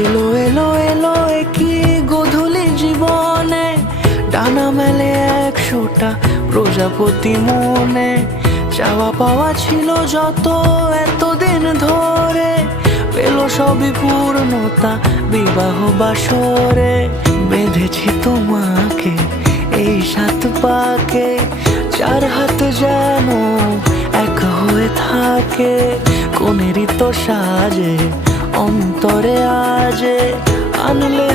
এলো এলো এলো কি গোধূলি জীবনে, ডানা মেলে 100টা প্রজাপতি মনে। চাওয়া পাওয়া ছিল যত এতদিন ধরে, পেল সবই পূর্ণতা বিবাহ বাসরে। বেঁধেছি তোমাকে এই 7 পাকে, 4 হাত যেন এক হয়ে থাকে। কোনেরই তো সাজে অন্তরে আজে আনলে